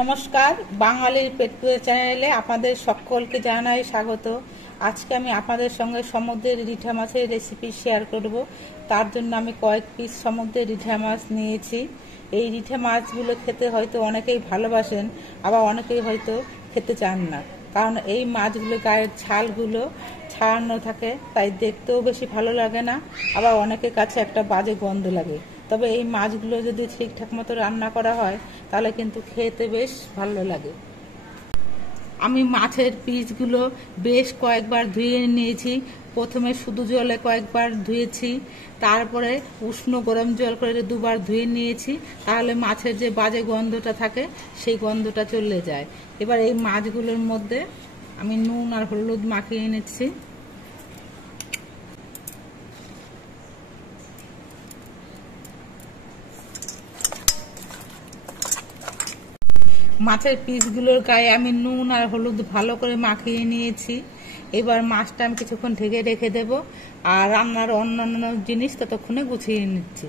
নমস্কার, বাঙালির পেট পুজো চ্যানেলে আপনাদের সকলকে জানাই স্বাগত। আজকে আমি আপনাদের সঙ্গে সমুদ্রের রিঠা মাছের রেসিপি শেয়ার করব। তার জন্য আমি কয়েক পিস সমুদ্রের রিঠা মাছ নিয়েছি। এই রিঠা মাছগুলো খেতে হয়তো অনেকেই ভালোবাসেন, আবার অনেকেই হয়তো খেতে চান না, কারণ এই মাছগুলো গায়ের ছালগুলো ছাড়ানো থাকে, তাই দেখতেও বেশি ভালো লাগে না, আবার অনেকের কাছে একটা বাজে গন্ধ লাগে। তবে এই মাছগুলো যদি ঠিকঠাক মতো রান্না করা হয় তাহলে কিন্তু খেতে বেশ ভালো লাগে। আমি মাছের পিসগুলো বেশ কয়েকবার ধুয়ে নিয়েছি। প্রথমে শুধু জলে কয়েকবার ধুয়েছি, তারপরে উষ্ণ গরম জল করে দুবার ধুয়ে নিয়েছি, তাহলে মাছের যে বাজে গন্ধটা থাকে সেই গন্ধটা চলে যায়। এবার এই মাছগুলোর মধ্যে আমি নুন আর হলুদ মাখিয়ে নিচ্ছি। মাছের পিসগুলোর গায়ে আমি নুন আর হলুদ ভালো করে মাখিয়ে নিয়েছি। এবার মাছটা আমি কিছুক্ষণ ঢেকে রেখে দেব, আর রান্নার অন্যান্য জিনিস ততক্ষণে গুছিয়ে নিচ্ছি।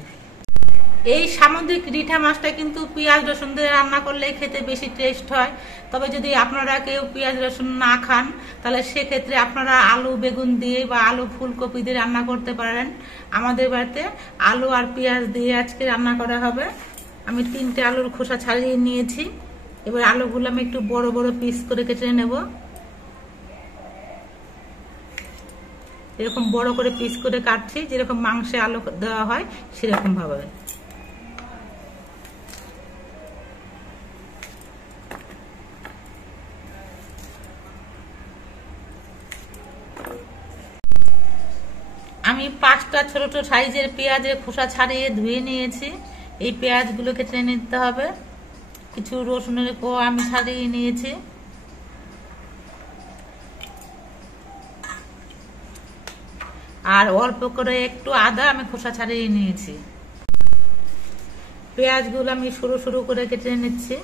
এই সামুদ্রিক রিঠা মাছটা কিন্তু পেঁয়াজ রসুন দিয়ে রান্না করলে খেতে বেশি টেস্ট হয়। তবে যদি আপনারা কেউ পেঁয়াজ রসুন না খান, তাহলে সেক্ষেত্রে আপনারা আলু বেগুন দিয়ে বা আলু ফুলকপি দিয়ে রান্না করতে পারেন। আমাদের বাড়িতে আলু আর পেঁয়াজ দিয়ে আজকে রান্না করা হবে। আমি 3টে আলুর খোসা ছাড়িয়ে নিয়েছি। এবার আলুগুলো আমি একটু বড় বড় পিস করে কেটে নেব। এরকম বড় করে পিস করে কাটছি, যেরকম মাংসে আলু দেওয়া হয় সেরকম ভাবে। আমি 5টা ছোট ছোট সাইজের পেঁয়াজের খোসা ছাড়িয়ে ধুয়ে নিয়েছি। এই পেঁয়াজগুলো কেটে নিতে হবে। কিছু রসুনের কোয়া আমি ছাড়িয়ে নিয়েছি। আর অল্প করে একটু আদা আমি খোসা ছাড়িয়ে নিয়েছি। পেঁয়াজগুলো আমি সরু সরু করে কেটে নিচ্ছি।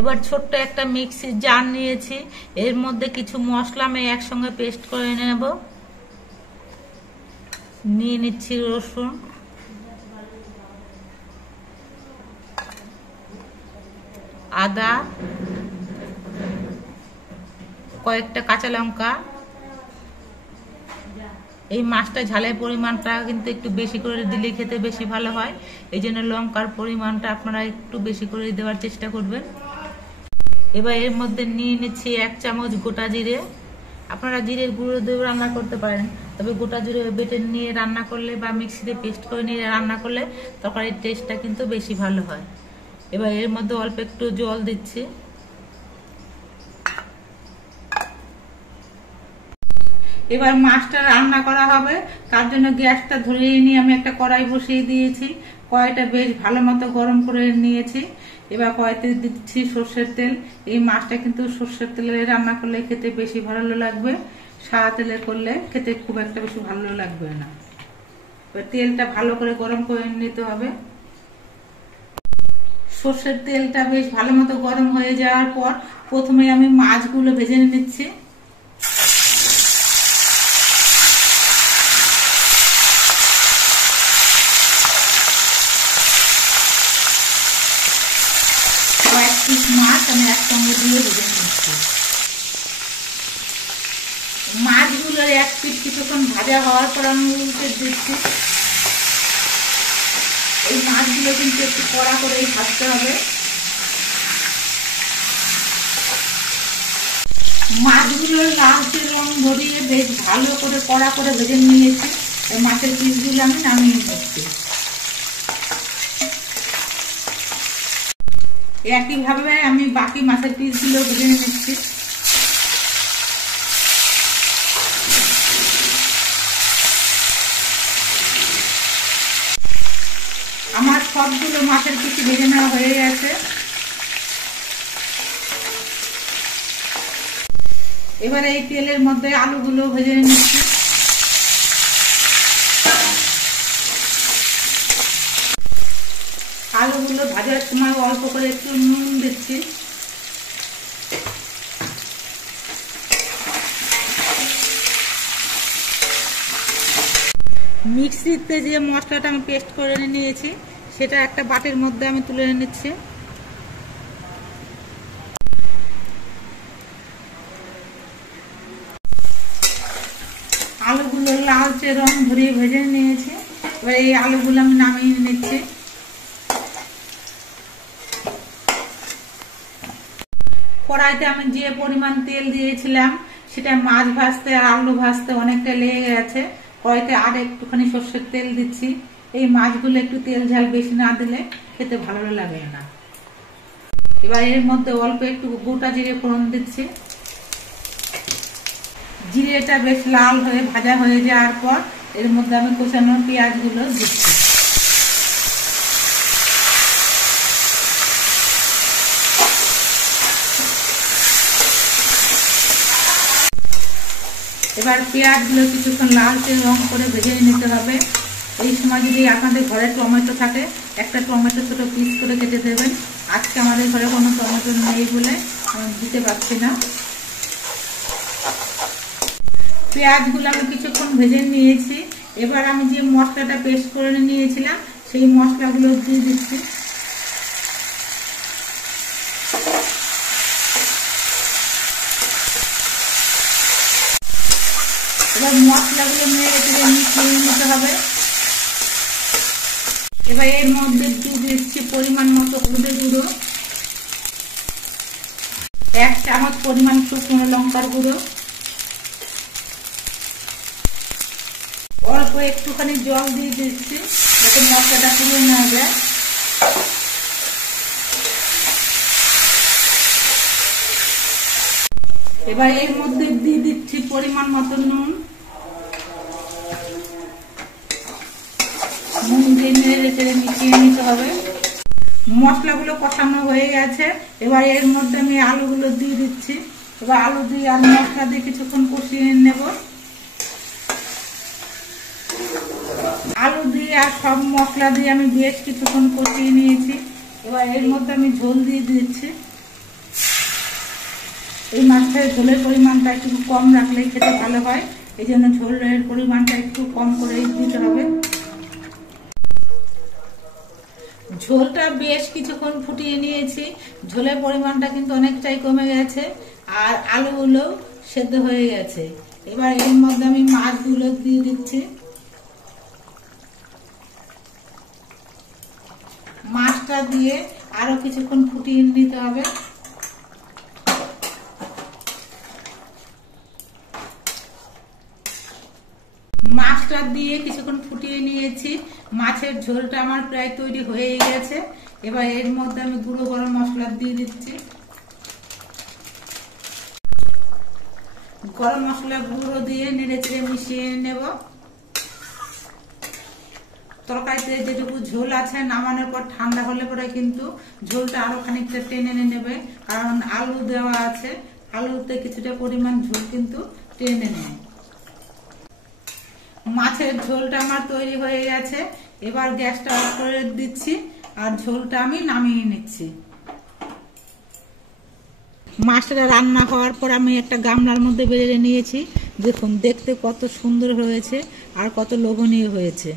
এবার ছোট্ট একটা মিক্সির জার নিয়েছি। এর মধ্যে কিছু মশলা আমি একসঙ্গে পেস্ট করে নেব। নিয়ে নিচ্ছি রসুন, আদা, কয়েকটা কাঁচা লঙ্কা। এই মাছটা ঝালের পরিমাণটা কিন্তু একটু বেশি করে দিলে খেতে বেশি ভালো হয়, এই জন্য লঙ্কার পরিমাণটা আপনারা একটু বেশি করে দেওয়ার চেষ্টা করবেন। এবার এর মধ্যে নিয়ে নিচ্ছি 1 চামচ গোটা জিরে। আপনারা জিরের গুঁড়ো দিয়েও রান্না করতে পারেন, তবে গোটা জিরে বেটে নিয়ে রান্না করলে বা মিক্সিতে পেস্ট করে নিয়ে রান্না করলে তরকারির টেস্টটা কিন্তু বেশি ভালো হয়। এবার এর মধ্যে অল্প একটু জল দিচ্ছি। এবার মাছটা রান্না করা হবে, তার জন্য গ্যাসটা ধরিয়ে নিয়ে আমি একটা কড়াই বসিয়ে দিয়েছি। কড়াইটা বেশ ভালো মতো গরম করে নিয়েছি। এবার কড়াইতে দিচ্ছি সর্ষের তেল। এই মাছটা কিন্তু সর্ষের তেলে রান্না করলে খেতে বেশি ভালো লাগবে, সাদা তেলে করলে খেতে খুব একটা বেশি ভালো লাগবে না। এবার তেলটা ভালো করে গরম করে নিতে হবে। সর্ষের তেলটা বেশ ভালো মতো গরম হয়ে যাওয়ার পর প্রথমে আমি মাছগুলো ভেজে নিচ্ছি। কয়েক পিস মাছ আমি একসঙ্গে দিয়ে ভেজে নিচ্ছি। মাছগুলোর এক পিস কিছুক্ষণ ভাজা হওয়ার পর আমি উল্টে দিচ্ছি। এই মাছগুলো কিন্তু একটু কড়া করেই ভাজতে হবে। মাছগুলোর লালচে রং ধরিয়ে বেশ ভালো করে কড়া করে ভেজে নিয়েছি। এই মাছের পিসগুলো আমি নামিয়ে নিচ্ছি। একইভাবে আমি বাকি মাছের পিসগুলো ভেজে নিচ্ছি। আমার সবগুলো মাছের পিস ভেজে নেওয়া হয়ে গেছে। এবারে এই তেলের মধ্যে আলুগুলো ভেজে নিচ্ছি। আলুগুলো ভাজার সময় অল্প করে একটু নুন দিচ্ছি। মিক্সিতে যে মশলাটা আমি পেস্ট করে নিয়েছি সেটা একটা বাটির মধ্যে আমি তুলে নিচ্ছি। আলুগুলো লালচে রং ধরিয়ে ভেজে নিয়েছি। এবার এই আলুগুলো আমি নামিয়ে নিচ্ছি। কড়াইতে আমি যে পরিমাণ তেল দিয়েছিলাম সেটা মাছ ভাজতে আর আলু ভাজতে অনেকটা লেগে গেছে। কড়াইতে আর একটুখানি সর্ষের তেল দিচ্ছি। এই মাছগুলো একটু তেল ঝাল বেশি না দিলে খেতে ভালো লাগে না। এবার এর মধ্যে অল্প একটু গোটা জিরে ফোড়ন দিচ্ছি। জিরেটা বেশ লাল হয়ে ভাজা হয়ে যাওয়ার পর এর মধ্যে আমি কোচানো পেঁয়াজগুলো দিচ্ছি। এবার পেঁয়াজগুলো কিছুক্ষণ লালচে রং করে ভেজে নিতে হবে। এই সময় যদি আপনাদের ঘরে টমেটো থাকে একটা টমেটো ছোট পিস করে কেটে দেবেন। আজকে আমাদের ঘরে কোনো টমেটো নেই বলে আমি দিতে পারছি না। পেঁয়াজগুলো আমি কিছুক্ষণ ভেজে নিয়েছি। এবার আমি যে মশলাটা পেস্ট করে নিয়েছিলাম সেই মশলাগুলো দিয়ে দিচ্ছি। এবার মশলাগুলো মিশিয়ে নিতে হবে। এবার এর মধ্যে দিয়ে দিচ্ছি পরিমাণ মতো হলুদের গুঁড়ো, 1 চামচ পরিমাণ শুকনো লঙ্কার গুঁড়ো, অল্প একটুখানি জল দিয়ে দিচ্ছি যাতে মশলাটা পুড়ে না যায়। এবার এর মধ্যে দিয়ে দিচ্ছি পরিমাণ মতো নুন। নুন দিয়ে নেড়ে চেড়ে মিশিয়ে নিতে হবে। মশলাগুলো কষানো হয়ে গেছে। এবার এর মধ্যে আমি আলুগুলো দিয়ে দিচ্ছি। এবার আলু দিয়ে আর মশলা দিয়ে কিছুক্ষণ কষিয়ে নেব। আলু দিয়ে আর সব মশলা দিয়ে আমি বেশ কিছুক্ষণ কষিয়ে নিয়েছি। এবার এর মধ্যে আমি ঝোল দিয়ে দিচ্ছি। এই মাছের ঝোলের পরিমাণটা একটু কম রাখলেই খেতে ভালো হয়, এই জন্য ঝোলের পরিমাণটা একটু কম করেই দিতে হবে। ঝোলটা বেশ কিছুক্ষণ ফুটিয়ে নিয়েছি। ঝোলের পরিমাণটা কিন্তু অনেকটাই কমে গেছে আর আলুগুলো সেদ্ধ হয়ে গেছে। এবার এর মধ্যে আমি মাছগুলো দিয়ে দিচ্ছি। মাছটা দিয়ে আরো কিছুক্ষণ ফুটিয়ে নিতে হবে। মাছটা দিয়ে কিছুক্ষণ ফুটিয়ে নিয়েছি। মাছের ঝোলটা আমার প্রায় তৈরি হয়ে গেছে। এবার এর মধ্যে আমি গুঁড়ো গরম মশলা দিয়ে দিচ্ছি। গরম মশলা গুঁড়ো দিয়ে নেড়ে চেড়ে মিশিয়ে নেব। তরকারিতে যেটুকু ঝোল আছে নামানোর পর ঠান্ডা হলে পরে কিন্তু ঝোলটা আরো খানিকটা টেনে নেবে, কারণ আলু দেওয়া আছে। আলুতে কিছুটা পরিমাণ ঝোল কিন্তু টেনে নেয়। মাছের ঝোলটা আমার তৈরি হয়ে গেছে। এবার গ্যাসটা অফ করে দিচ্ছি আর ঝোলটা আমি নামিয়ে নিচ্ছি। মাছটা রান্না হওয়ার পর আমি একটা গামলার মধ্যে বেড়ে নিয়েছি। দেখুন দেখতে কত সুন্দর হয়েছে আর কত লোভনীয় হয়েছে।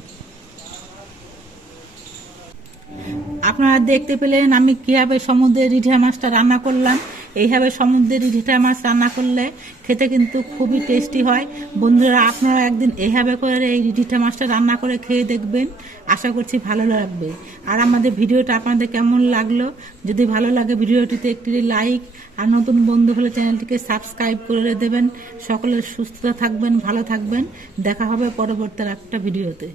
আপনারা দেখতে পেলেন আমি কিভাবে সমুদ্রের রিঠা মাছটা রান্না করলাম। এইভাবে সমুদ্রের রিঠা মাছ রান্না করলে খেতে কিন্তু খুবই টেস্টি হয়। বন্ধুরা আপনারা একদিন এইভাবে করে এই রিঠা মাছটা রান্না করে খেয়ে দেখবেন, আশা করছি ভালো লাগবে। আর আমাদের ভিডিওটা আপনাদের কেমন লাগলো, যদি ভালো লাগে ভিডিওটিতে একটি লাইক আর নতুন বন্ধু হলে চ্যানেলটিকে সাবস্ক্রাইব করে দেবেন। সকলে সুস্থ থাকবেন, ভালো থাকবেন। দেখা হবে পরবর্তী একটা ভিডিওতে।